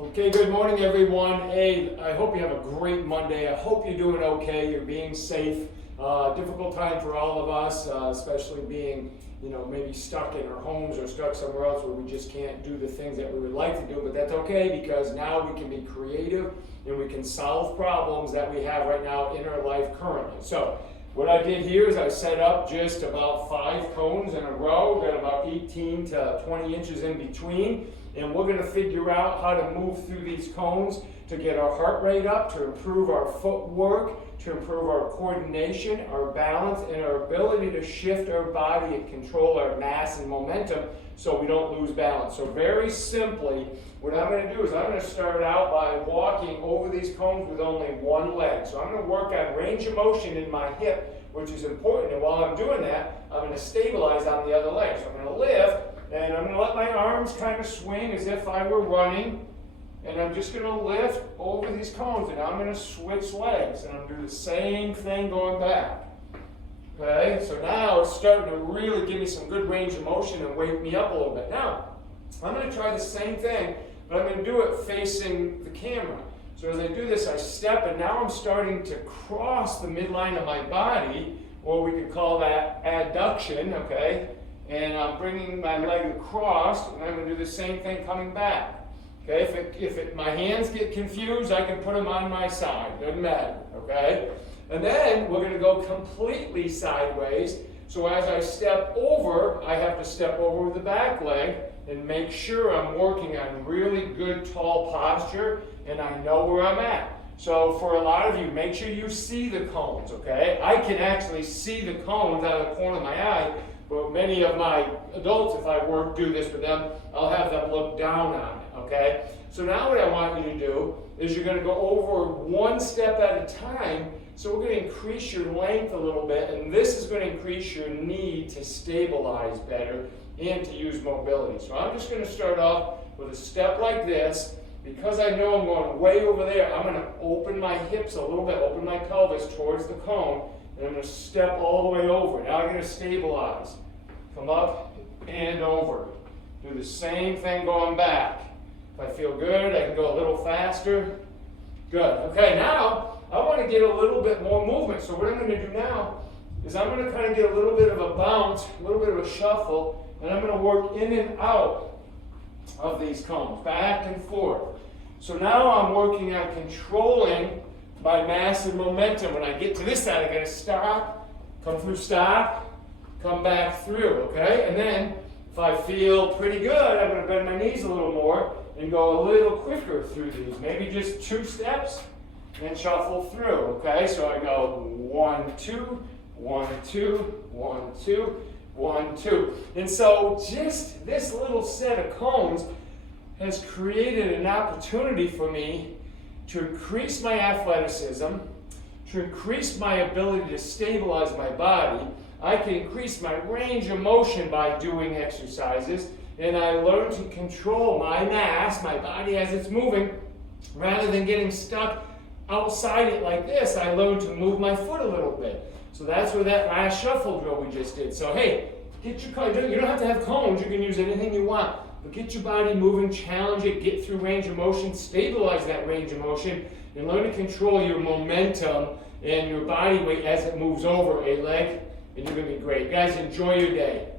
Okay, good morning everyone. Hey, I hope you have a great Monday. I hope you're doing okay, you're being safe. Difficult time for all of us, especially being, maybe stuck in our homes or stuck somewhere else where we just can't do the things that we would like to do, but that's okay because now we can be creative and we can solve problems that we have right now in our life currently. So, what I did here is I set up just about 5 cones in a row, got about 18 to 20 inches in between, and we're going to figure out how to move through these cones to get our heart rate up, to improve our footwork, to improve our coordination, our balance, and our ability to shift our body and control our mass and momentum so we don't lose balance. So very simply, what I'm going to do is I'm going to start out by walking over these cones with only one leg. So I'm going to work on range of motion in my hip, which is important. And while I'm doing that, I'm going to stabilize on the other leg. So I'm going to lift, and I'm going to let my arms kind of swing as if I were running. And I'm just going to lift over these cones, and I'm going to switch legs. And I'm going to do the same thing going back. Okay, so now it's starting to really give me some good range of motion and wake me up a little bit. Now, I'm going to try the same thing, but I'm going to do it facing the camera. So as I do this, I step, and now I'm starting to cross the midline of my body, or we could call that adduction, okay? And I'm bringing my leg across, and I'm going to do the same thing coming back. Okay, if my hands get confused, I can put them on my side. Doesn't matter, okay? And then we're going to go completely sideways. So as I step over, I have to step over with the back leg and make sure I'm working on really good tall posture and I know where I'm at. So for a lot of you, make sure you see the cones, okay? I can actually see the cones out of the corner of my eye, but many of my adults, if I do this with them, I'll have them look down on it, okay? So now what I want you to do is you're going to go over one step at a time. So we're going to increase your length a little bit, and this is going to increase your need to stabilize better and to use mobility. So I'm just going to start off with a step like this. Because I know I'm going way over there, I'm going to open my hips a little bit, open my pelvis towards the cone, and I'm going to step all the way over. Now I'm going to stabilize. Come up and over. Do the same thing going back. If I feel good, I can go a little faster. Good. Okay, now I want to get a little bit more movement. So what I'm going to do now is I'm going to kind of get a little bit of a bounce, a little bit of a shuffle, and I'm going to work in and out of these cones, back and forth. So now I'm working on controlling my mass and momentum. When I get to this side, I'm going to stop, come through, stop, come back through, okay? And then if I feel pretty good, I'm going to bend my knees a little more and go a little quicker through these. Maybe just 2 steps and shuffle through, okay? So I go 1, 2, 1, 2, 1, 2, 1, 2. And so just this little set of cones has created an opportunity for me to increase my athleticism, to increase my ability to stabilize my body. I can increase my range of motion by doing exercises, and I learn to control my mass, my body as it's moving, rather than getting stuck outside it like this. I learn to move my foot a little bit. So that's where that last shuffle drill we just did. So hey, get your cones. You don't have to have cones. You can use anything you want. But get your body moving, challenge it, get through range of motion, stabilize that range of motion, and learn to control your momentum and your body weight as it moves over a leg, and you're going to be great. Guys, enjoy your day.